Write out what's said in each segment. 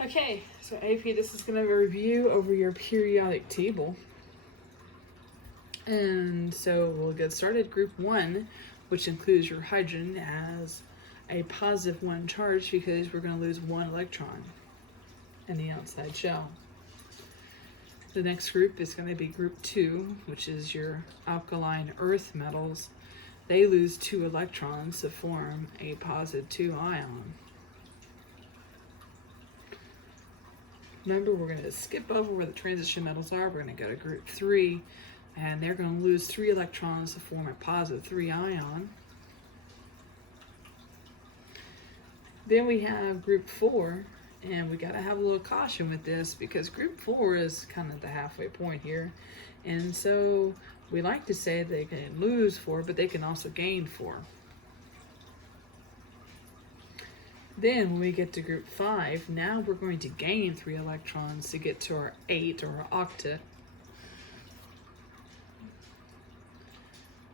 Okay, so AP, this is going to be a review over your periodic table. And so we'll get started. Group 1, which includes your hydrogen, has a positive 1 charge because we're going to lose 1 electron in the outside shell. The next group is going to be group 2, which is your alkaline earth metals. They lose 2 electrons to form a positive 2 ion. Remember, we're going to skip over where the transition metals are. We're going to go to group 3, and they're going to lose 3 electrons to form a positive 3 ion. Then we have group 4, and we got to have a little caution with this because group 4 is kind of the halfway point here. And so we like to say they can lose 4, but they can also gain 4. Then when we get to group 5, now we're going to gain 3 electrons to get to our 8 or our octet.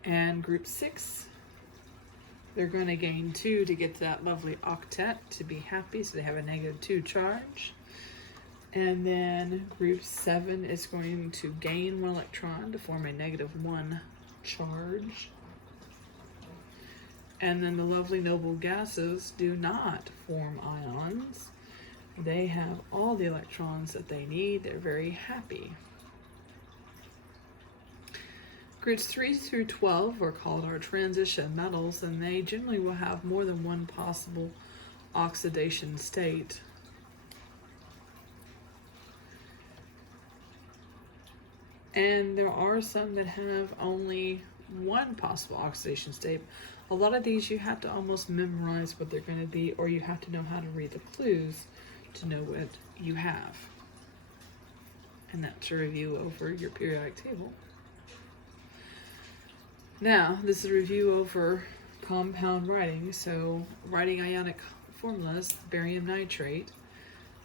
And group 6, they're going to gain 2 to get to that lovely octet to be happy, so they have a negative 2 charge. And then group 7 is going to gain 1 electron to form a negative 1 charge. And then the lovely noble gases do not form ions. They have all the electrons that they need. They're very happy. Groups 3 through 12 are called our transition metals, and they generally will have more than one possible oxidation state. And there are some that have only one possible oxidation state. A lot of these you have to almost memorize what they're going to be, or you have to know how to read the clues to know what you have. And that's a review over your periodic table. Now, this is a review over compound writing. So, writing ionic formulas, barium nitrate.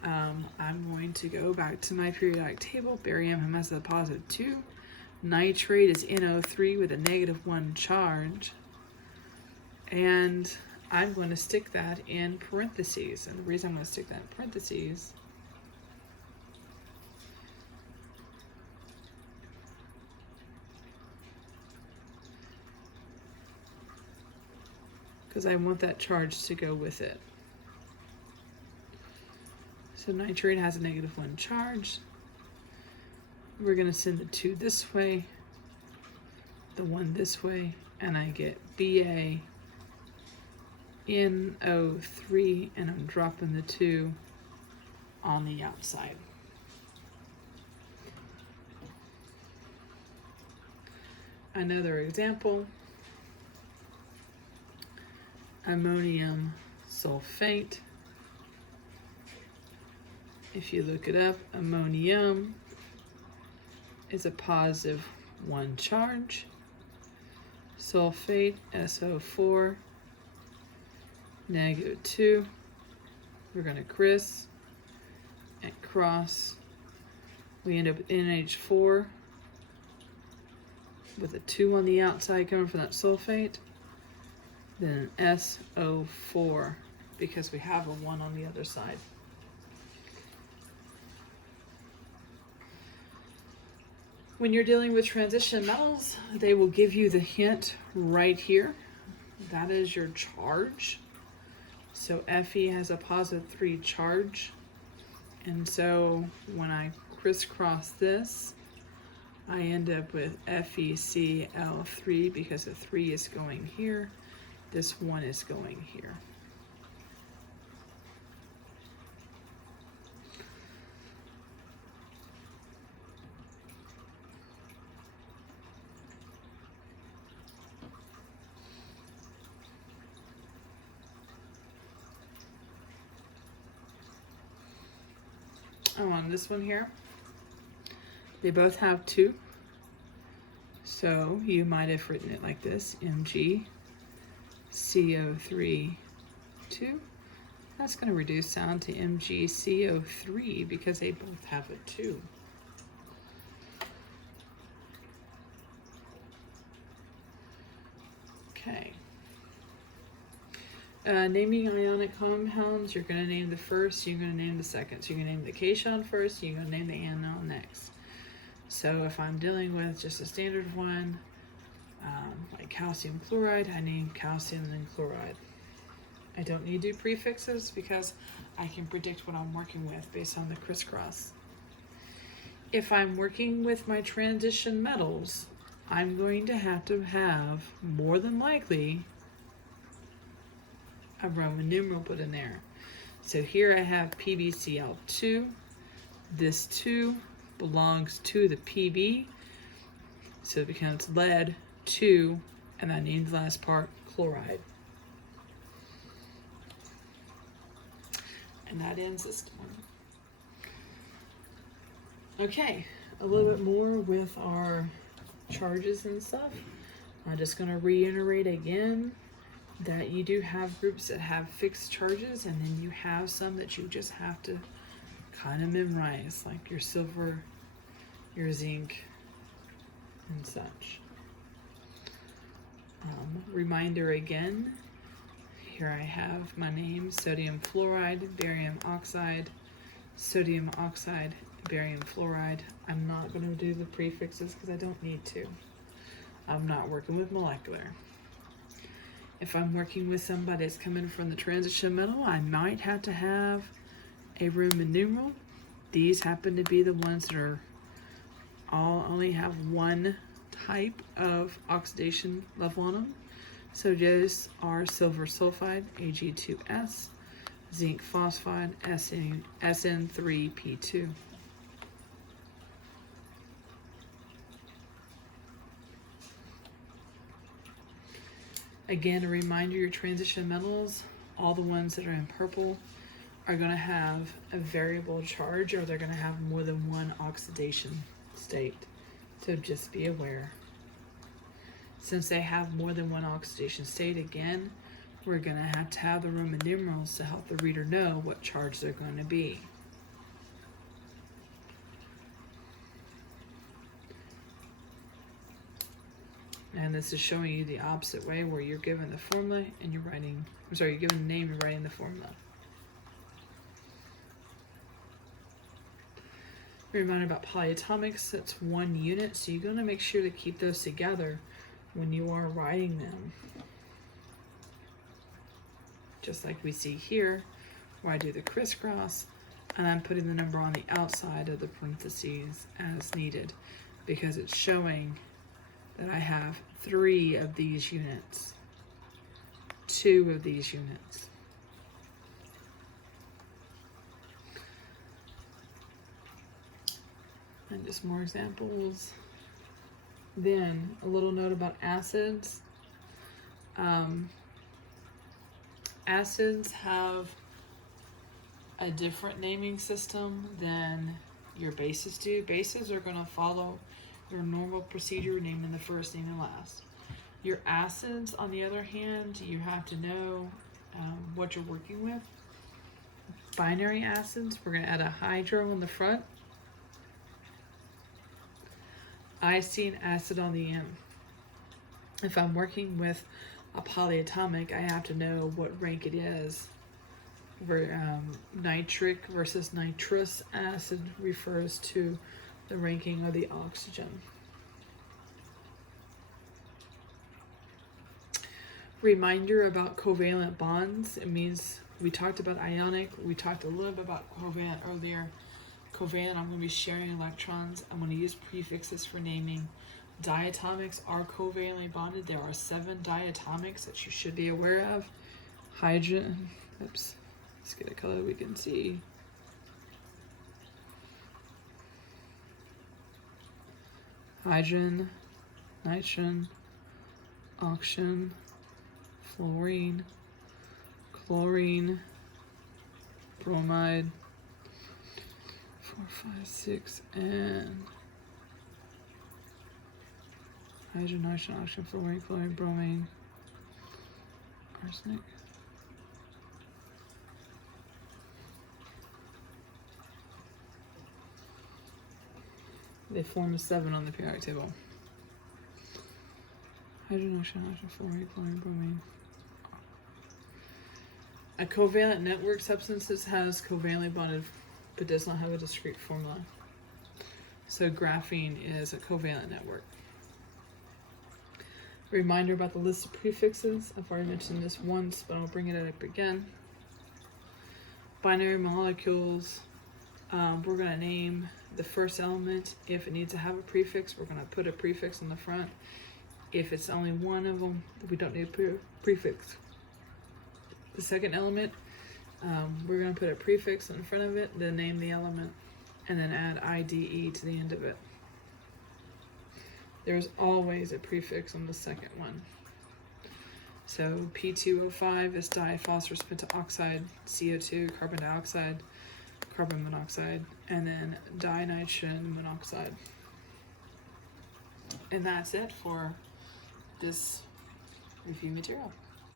I'm going to go back to my periodic table. Barium has a positive 2. Nitrate is NO3 with a negative 1 charge. And I'm going to stick that in parentheses. And the reason I'm going to stick that in parentheses because I want that charge to go with it. So nitrate has a negative 1 charge. We're going to send the 2 this way, the 1 this way, and I get Ba NO3, and I'm dropping the 2 on the outside. Another example, ammonium sulfate. If you look it up, ammonium is a positive 1 charge. Sulfate, SO4, negative 2. We're going to criss and cross. We end up with NH4 with a 2 on the outside coming from that sulfate. Then SO4 because we have a 1 on the other side. When you're dealing with transition metals, they will give you the hint right here. That is your charge. So Fe has a positive 3 charge. And so when I crisscross this, I end up with FeCl3 because the 3 is going here. This 1 is going here. On this one here, they both have 2. So you might have written it like this, MgCO3 2. That's going to reduce down to MgCO3 because they both have a 2. Okay. Naming ionic compounds, you're going to name the first, you're going to name the second. So you're going to name the cation first, you're going to name the anion next. So if I'm dealing with just a standard one, like calcium chloride, I name calcium and then chloride. I don't need to do prefixes because I can predict what I'm working with based on the crisscross. If I'm working with my transition metals, I'm going to have more than likely a Roman numeral put in there. So here I have PbCl2. This 2 belongs to the Pb, so it becomes lead 2, and I named the last part chloride. And that ends this one. Okay, a little bit more with our charges and stuff. I'm just going to reiterate again that you do have groups that have fixed charges, and then you have some that you just have to kind of memorize, like your silver, your zinc, and such. Reminder again, here I have my name: sodium fluoride, barium oxide, sodium oxide, barium fluoride. I'm not going to do the prefixes because I don't need to. I'm not working with molecular. If I'm working with somebody that's coming from the transition metal, I might have to have a Roman numeral. These happen to be the ones that are all only have one type of oxidation level on them. So those are silver sulfide, Ag2S, zinc phosphide, SN3P2. Again, a reminder, your transition metals, all the ones that are in purple, are going to have a variable charge, or they're going to have more than one oxidation state. So just be aware. Since they have more than one oxidation state, again, we're going to have the Roman numerals to help the reader know what charge they're going to be. And this is showing you the opposite way, where you're given the formula and you're writing, you're given the name and writing the formula. Reminder about polyatomics, that's one unit, so you're going to make sure to keep those together when you are writing them. Just like we see here, where I do the crisscross, and I'm putting the number on the outside of the parentheses as needed, because it's showing that I have 3 of these units, 2 of these units. And just more examples. Then a little note about acids. Acids have a different naming system than your bases do. Bases are going to follow your normal procedure, naming the first, naming the last. Your acids, on the other hand, you have to know what you're working with. Binary acids, we're going to add a hydro on the front, iocine acid on the end. If I'm working with a polyatomic, I have to know what rank it is. Where nitric versus nitrous acid refers to the ranking of the oxygen. Reminder about covalent bonds. It means, we talked about ionic, we talked a little bit about covalent earlier. Covalent, I'm going to be sharing electrons. I'm going to use prefixes for naming. Diatomics are covalently bonded. There are 7 diatomics that you should be aware of. Hydrogen, oops, let's get a color we can see. Hydrogen, nitrogen, oxygen, fluorine, chlorine, bromide, 4, 5, 6, and hydrogen, nitrogen, oxygen, fluorine, chlorine, bromine, arsenic. They form a 7 on the periodic table. Hydrogen, oxygen, nitrogen, fluorine, chlorine, bromine. A covalent network substances has covalently bonded but does not have a discrete formula. So graphene is a covalent network. Reminder about the list of prefixes. I've already mentioned this once, but I'll bring it up again. Binary molecules, we're going to name the first element. If it needs to have a prefix, we're going to put a prefix in the front. If it's only one of them, we don't need a prefix. The second element, we're going to put a prefix in front of it, then name the element, and then add IDE to the end of it. There's always a prefix on the second one. So P2O5 is diphosphorus pentoxide, CO2, carbon dioxide, carbon monoxide, and then dinitrogen monoxide. And that's it for this review material.